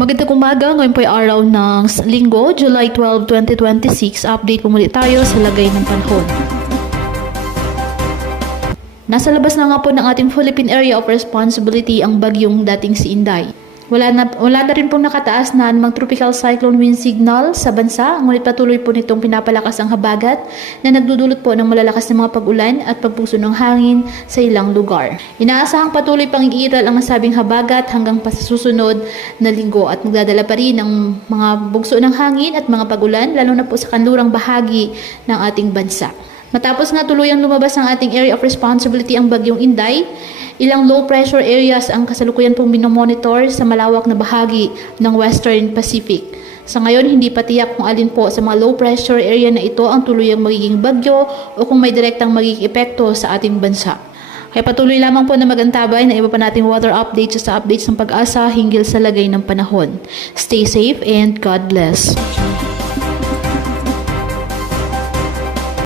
Magandang umaga, ngayon po ay araw ng Linggo, July 12, 2026. Update po muli tayo sa lagay ng panahon. Nasa labas na nga po ng ating Philippine Area of Responsibility ang bagyong dating si Inday. Wala na rin pong nakataas na anumang tropical cyclone wind signal sa bansa, ngunit patuloy po nitong pinapalakas ang habagat na nagdudulot po ng malalakas na mga pag-ulan at pagpuso ng hangin sa ilang lugar. Inaasahang patuloy pang iiral ang nasabing habagat hanggang pa sa susunod na linggo at magdadala pa rin ng mga bugso ng hangin at mga pag-ulan lalo na po sa kanlurang bahagi ng ating bansa. Matapos nga tuluyang lumabas ang ating area of responsibility ang bagyong Inday, ilang low pressure areas ang kasalukuyan pong minomonitor sa malawak na bahagi ng Western Pacific. Sa ngayon, hindi pa tiyak kung alin po sa mga low pressure area na ito ang tuluyang magiging bagyo o kung may direktang magiging epekto sa ating bansa. Kaya patuloy lamang po na magantabay na iba pa nating weather updates sa updates ng Pag-asa hinggil sa lagay ng panahon. Stay safe and God bless.